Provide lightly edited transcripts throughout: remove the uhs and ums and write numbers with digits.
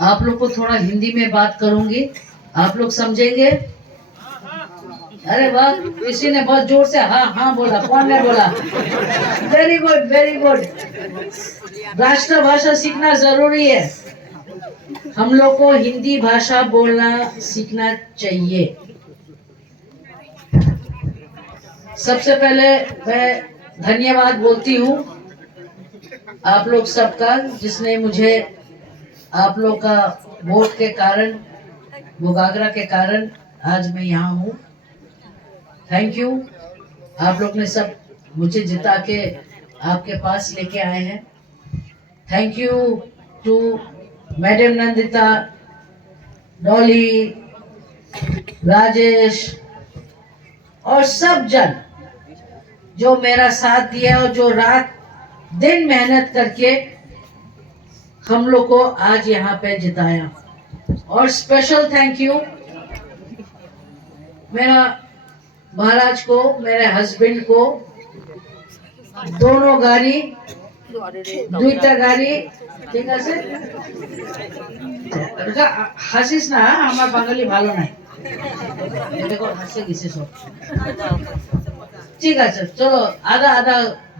आप लोग को थोड़ा हिंदी में बात करूंगी, आप लोग समझेंगे? अरे वाह, किसी ने बहुत जोर से हाँ हाँ बोला, कौन ने बोला? Very good very good. राष्ट्रभाषा सीखना जरूरी है, हम लोग को हिंदी भाषा बोलना सीखना चाहिए। सबसे पहले मैं धन्यवाद बोलती हूँ आप लोग सबका, जिसने मुझे आप लोग का वोट के कारण, बुगागरा के कारण आज मैं यहाँ हूँ। थैंक यू, आप लोग ने सब मुझे जिता के आपके पास लेके आए हैं। Thank you to madam Nandita, Dolly, Rajesh और सब जन जो मेरा साथ दिया और जो रात दिन मेहनत करके हम लोग को आज यहाँ पे जिताया। और स्पेशल थैंक यू मेरा महाराज को, मेरे हस्बैंड को, दोनों गाड़ी दुईटा गाड़ी ঠিক আছে হাসিস না, আমার বাঙালি ভালো নাই, দেখো হাসে গেছে সব। ঠিক আছে চলো আধা আধা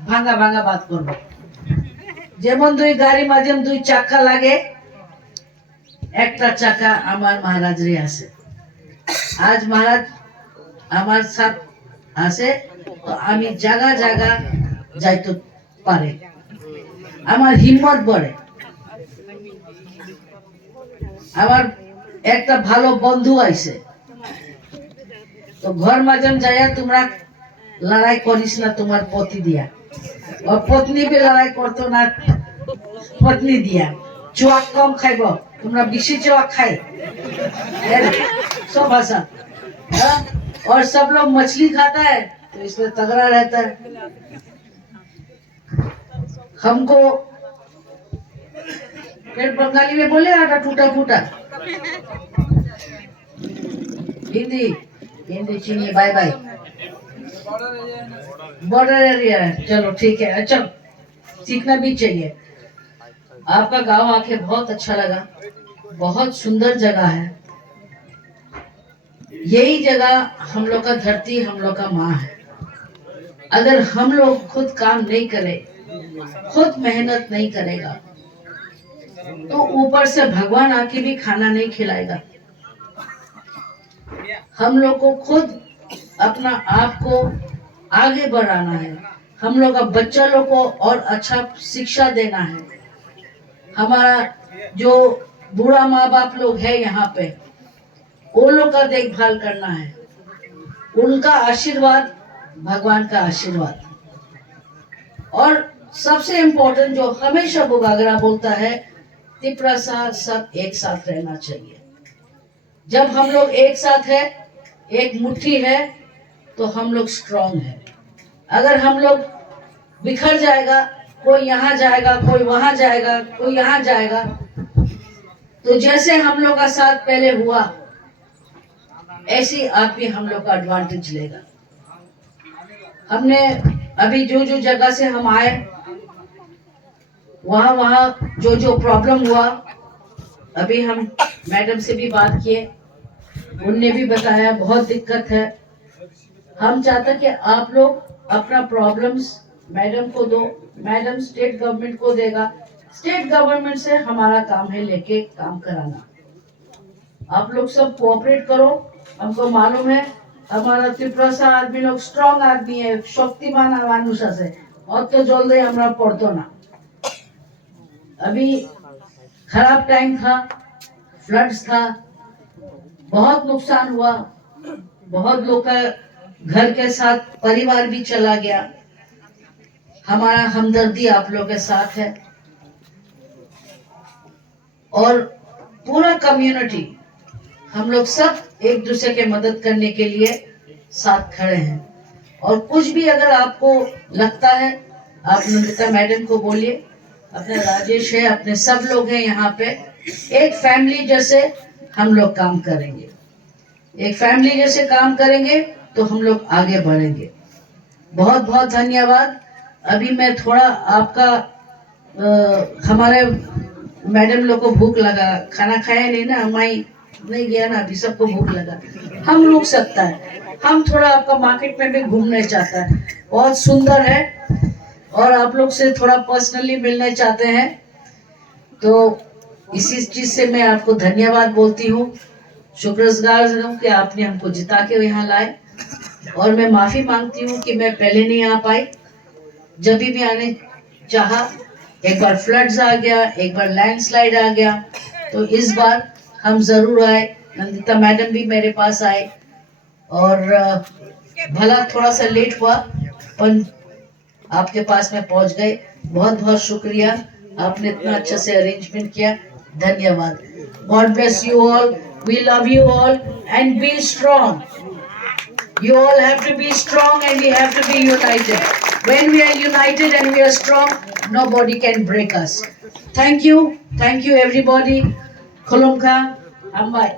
ভাঙা ভাঙা বাত করবো। যেমন দুই গাড়ি মাঝে দুই চাকা লাগে, একটা চাকা আমার মহারাজরে আছে। আজ মহারাজ আমার সাথ আছে তো আমি জায়গা জায়গা যাইতে পারে, আমার হিম্মত বাড়ে। আমার একটা ভালো বন্ধু আইছে, তো ঘর মাঝে যাইয়া তোমরা লড়াই করিস না তোমার পতি দিয়া, और पत्नी भी लड़ाई करतो ना पत्नी दिया। चुआक कम खाइब, तुमरा बेशी चुआक खाए सब भाषा। और सब लोग मछली खाता है तो इसमें तगड़ा रहता है। हमको फिर बंगाली में बोले आटा टूटा फूटा, हिंदी हिंदी चीनी बाय बाय, बॉर्डर एरिया है। चलो ठीक है, अच्छा सीखना भी चाहिए। आपका गांव आके बहुत अच्छा लगा, बहुत सुंदर जगह है। यही जगह हम लोग का धरती, हम लोग का माँ है। अगर हम लोग खुद काम नहीं करें, खुद मेहनत नहीं करेगा तो ऊपर से भगवान आके भी खाना नहीं खिलाएगा। हम लोग को खुद अपना आप को आगे बढ़ाना है, हम लोग का बच्चा लोग को और अच्छा शिक्षा देना है। हमारा जो बूढ़ा माँ बाप लोग है यहाँ पे, वो लोग का देखभाल करना है, उनका आशीर्वाद भगवान का आशीर्वाद। और सबसे इम्पोर्टेंट जो हमेशा बुगागरा बोलता है, तिपरा सब एक साथ रहना चाहिए। जब हम लोग एक साथ है, एक मुट्ठी है, तो हम लोग स्ट्रांग है। अगर हम लोग बिखर जाएगा, कोई यहाँ जाएगा, कोई वहां जाएगा, कोई यहाँ जाएगा, तो जैसे हम लोग का साथ पहले हुआ, ऐसी आप भी हम लोग का एडवांटेज लेगा। हमने अभी जो जो जगह से हम आए, वहां वहां जो जो प्रॉब्लम हुआ, अभी हम मैडम से भी बात किए, उनने भी बताया बहुत दिक्कत है। हम चाहते कि आप लोग अपना प्रॉब्लम्स मैडम को दो, मैडम स्टेट गवर्नमेंट को देगा, स्टेट गवर्नमेंट से हमारा काम है लेके काम कराना। आप लोग सब कोऑपरेट करो। हमको मालूम है हमारा त्रिपुरा सा आदमी लोग स्ट्रांग आदमी है, शक्तिमान मानुष আছে, অত জলদি আমরা পড়তো না। अभी खराब टाइम था, फ्लड्स था, बहुत नुकसान हुआ, बहुत लोग का घर के साथ परिवार भी चला गया। हमारा हमदर्दी आप लोग के साथ है और पूरा कम्युनिटी हम लोग सब एक दूसरे के मदद करने के लिए साथ खड़े हैं। और कुछ भी अगर आपको लगता है, आप नंदिता मैडम को बोलिए, अपने राजेश है, अपने सब लोग हैं यहाँ पे, एक फैमिली जैसे हम लोग काम करेंगे, एक फैमिली जैसे काम करेंगे तो हम लोग आगे बढ़ेंगे। बहुत बहुत धन्यवाद। अभी मैं थोड़ा आपका हमारे मैडम लोग को भूख लगा, खाना खाया नहीं ना, माई नहीं गया ना, अभी सबको भूख लगा। हम रुक सकता है, हम थोड़ा आपका मार्केट में भी घूमने चाहता है, बहुत सुंदर है और आप लोग से थोड़ा पर्सनली मिलने चाहते हैं। तो इसी चीज से मैं आपको धन्यवाद बोलती हूँ, शुक्रगुजार हूँ कि आपने हमको जिता के यहाँ लाए। और मैं माफी मांगती हूँ कि मैं पहले नहीं आ पाई, जब भी आने चाहा, एक बार फ्लड्स आ गया, एक बार लैंडस्लाइड आ गया, तो इस बार हम जरूर आए। नंदिता मैडम भी मेरे पास आए और भला थोड़ा सा लेट हुआ पर आपके पास में पहुंच गए। बहुत बहुत शुक्रिया, आपने इतना अच्छे से अरेंजमेंट किया, धन्यवाद। God bless you all, we love you all and be strong. You all have to be strong and we have to be united. When we are united and we are strong, nobody can break us. Thank you everybody. Khulumka, Ambai.